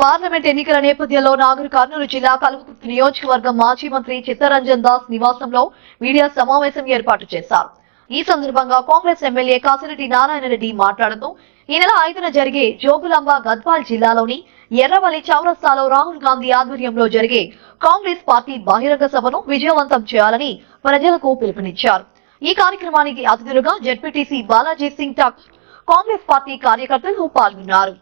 Parliament ఎన్నికల నేపథ్యంలో నాగర్ కర్నూలు జిల్లా కల్వకుర్తి నియోజకవర్గం మాజీ మంత్రి చిత్తరంజన్ దాస్ నివాసంలో మీడియా సమావేశం ఏర్పాటు చేశారు. ఈ సందర్భంగా కాంగ్రెస్ ఎమ్మెల్యే కాసిరెడ్డి నారాయణ రెడ్డి మాట్లాడుతూ ఈ నెల 5న జరిగే జోగులాంబ గద్వాల్ జిల్లాలోని ఎర్రవల్లి చౌరస్తాలో రాహుల్ గాంధీ ఆధ్వర్యంలో జరిగే కాంగ్రెస్ పార్టీ బహిరంగ సభను విజయవంతం చేయాలని ప్రజలకు పిలుపునిచ్చారు. ఈ కార్యక్రమానికి అతిథులుగా జెడ్పీటీసీ బాలాజీ సింగ్ ఠాకూర్, కాంగ్రెస్ పార్టీ కార్యకర్తలు పాల్గొన్నారు.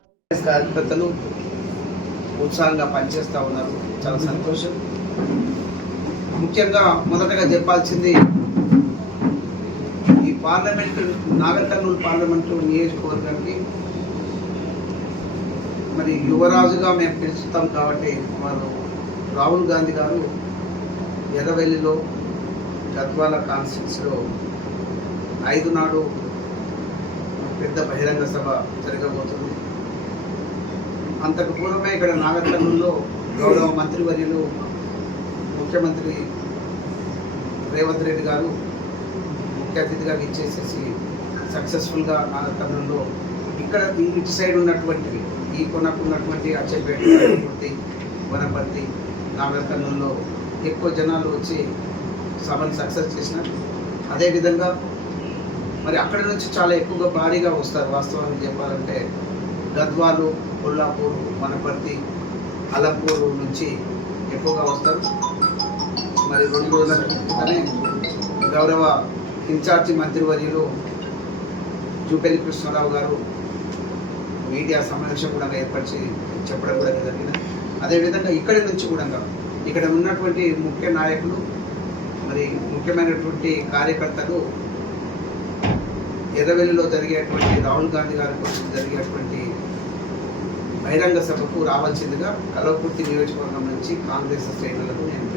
ఉత్సాహంగా పనిచేస్తూ ఉన్నారు. చాలా సంతోషం. ముఖ్యంగా మొదటగా చెప్పాల్సింది ఈ పార్లమెంటు నాగర్ కర్నూలు పార్లమెంటు నియోజకవర్గానికి మరి యువరాజుగా మేము పిలుస్తాం కాబట్టి వారు రాహుల్ గాంధీ గారు ఎర్రవెల్లిలో గద్వాల కాన్స్టిట్యూన్సీలో 5 నాడు పెద్ద బహిరంగ సభ జరగబోతుంది. అంతకు పూర్వమే ఇక్కడ నాగర్ కర్నూలులో గౌరవ మంత్రివర్యులు ముఖ్యమంత్రి రేవంత్ రెడ్డి గారు ముఖ్య అతిథిగా ఇచ్చేసేసి సక్సెస్ఫుల్గా నాగర్ కర్నూలులో ఇక్కడ ఇటు సైడ్ ఉన్నటువంటివి ఈ కొనకు ఉన్నటువంటి అచ్చంపేట, వనపర్తి, నాగర్ కర్నూలులో ఎక్కువ జనాలు వచ్చి సభను సక్సెస్ చేసినారు. అదేవిధంగా మరి అక్కడి నుంచి చాలా ఎక్కువగా భారీగా వస్తారు. వాస్తవానికి చెప్పాలంటే గద్వాలు, కొల్లాపూర్, వనపర్తి, అలంపూర్ నుంచి ఎక్కువగా వస్తారు. మరి 2 రోజుల క్రితమే గౌరవ ఇన్ఛార్జి మంత్రివర్యులు జూపల్లి కృష్ణారావు గారు మీడియా సమావేశం కూడా ఏర్పరిచి చెప్పడం కూడా జరిగింది. అదేవిధంగా ఇక్కడి నుంచి కూడా ఇక్కడ ఉన్నటువంటి ముఖ్య నాయకులు మరి ముఖ్యమైనటువంటి కార్యకర్తలు ఎర్రవెల్లిలో జరిగేటువంటి రాహుల్ గాంధీ గారి కోసం జరిగేటువంటి బహిరంగ సభకు రావాల్సిందిగా కల్వకుర్తి నియోజకవర్గం నుంచి కాంగ్రెస్ శ్రేణులకు నేను